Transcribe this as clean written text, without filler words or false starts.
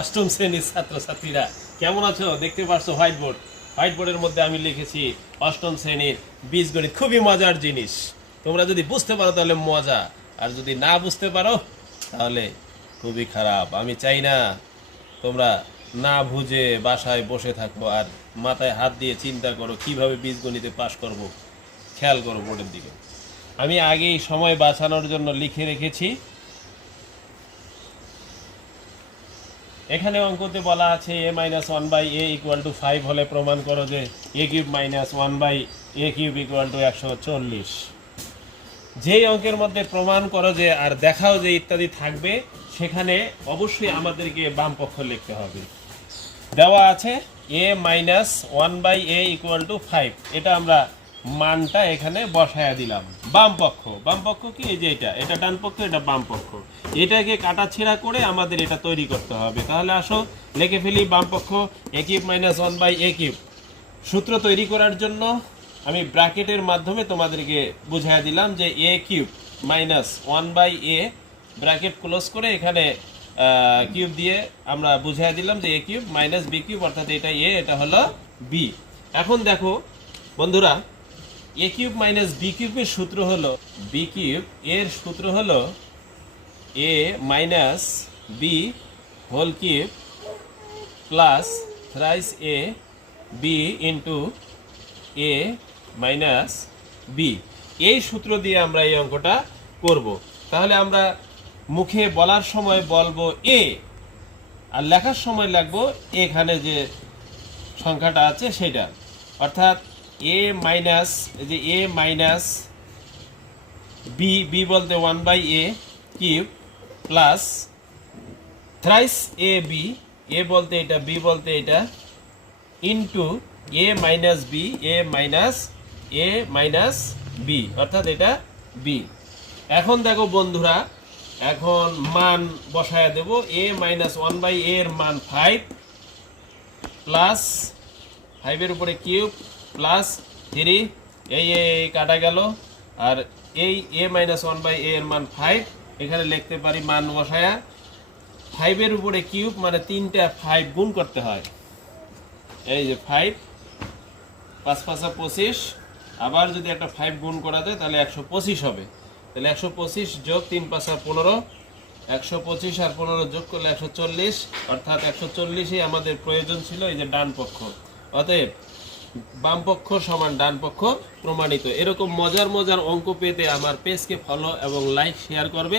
অষ্টম শ্রেণীর ছাত্রছাত্রীরা কেমন আছো? দেখতে পাচ্ছ হোয়াইট বোর্ড। হোয়াইট বোর্ডের মধ্যে আমি লিখেছি অষ্টম শ্রেণীর বীজগণিত। খুবই মজার জিনিস। তোমরা যদি বুঝতে পারো তাহলে মজা, আর যদি না বুঝতে পারো তাহলে খুবই খারাপ। আমি চাই না তোমরা না বুঝে বাসায় বসে থাকো আর মাথায় হাত দিয়ে চিন্তা করো কিভাবে বীজগণিতে পাশ করব। খেয়াল করো বোর্ডের দিকে। আমি আগেই সময় বাঁচানোর জন্য লিখে রেখেছি। এখানে অঙ্কতে বলা আছে a minus one by A equal to 5 হলে প্রমাণ করো যে A cube minus one by A cube equal to 140। যেই অঙ্কের মধ্যে প্রমাণ করো যে আর দেখাও যে ইত্যাদি থাকবে, সেখানে অবশ্যই আমাদেরকে বাম পক্ষ লিখতে হবে। দেওয়া আছে A minus one by A equal to 5, এটা আমরা মানটা এখানে বসায়া দিলাম। বাম পক্ষ কি? এই যে এটা ডান পক্ষ, এটা বাম পক্ষ। এটাকে কাটাছেঁড়া করে আমাদের এটা তৈরি করতে হবে। তাহলে আসো লিখে ফেলি বাম পক্ষ A cube minus one by A cube. সূত্র তৈরি করার জন্য আমি ব্র্যাকেটের মাধ্যমে তোমাদেরকে বুঝাইয়া দিলাম যে A cube minus one by A, bracket close করে এখানে কিউব দিয়ে আমরা বুঝাই দিলাম যে A cube minus B cube, অর্থাৎ এটা এ, এটা হলো বি। এখন দেখো বন্ধুরা, এ কিউব মাইনাস বি কিউবের সূত্র হলো বি কিউব, এর সূত্র হলো A minus B whole cube plus thrice A B into A minus B. এই সূত্র দিয়ে আমরা এই অঙ্কটা করব। তাহলে আমরা মুখে বলার সময় বলবো এ, আর লেখার সময় লিখবো এখানে যে সংখ্যাটা আছে সেটা, অর্থাৎ এ মাইনাস, যে এ মাইনাস বি, বি বলতে one by A cube plus thrice A B, A বলতে এটা, বি বলতে এটা, into A minus B, A minus B, অর্থাৎ এটা বি। এখন দেখো বন্ধুরা, এখন মান বসায় দেব। এ মাইনাস ওয়ান বাই এর মান 5 প্লাস 5-এর উপরে কিউব প্লাস 3, এই কাটা গেল। আর এই এ মাইনাস ওয়ান বাই এর মান 5, এখানে লিখতে পারি মান বসায়া 5-এর উপরে কিউব, মানে 3টা 5 গুণ করতে হয়। এই যে 5, 5 5 25, আবার যদি একটা 5 গুণ করা যায় তাহলে 125 হবে। তাহলে 125 যোগ 3 5 15, 125 আর 15 যোগ করলে 140, অর্থাৎ 140ই আমাদের প্রয়োজন ছিল। এই যে ডান পক্ষ, অতএব বাম পক্ষ সমান ডান পক্ষ প্রমাণিত। এরকম মজার অঙ্ক পেতে আমার পেজকে ফলো এবং লাইক শেয়ার করবে।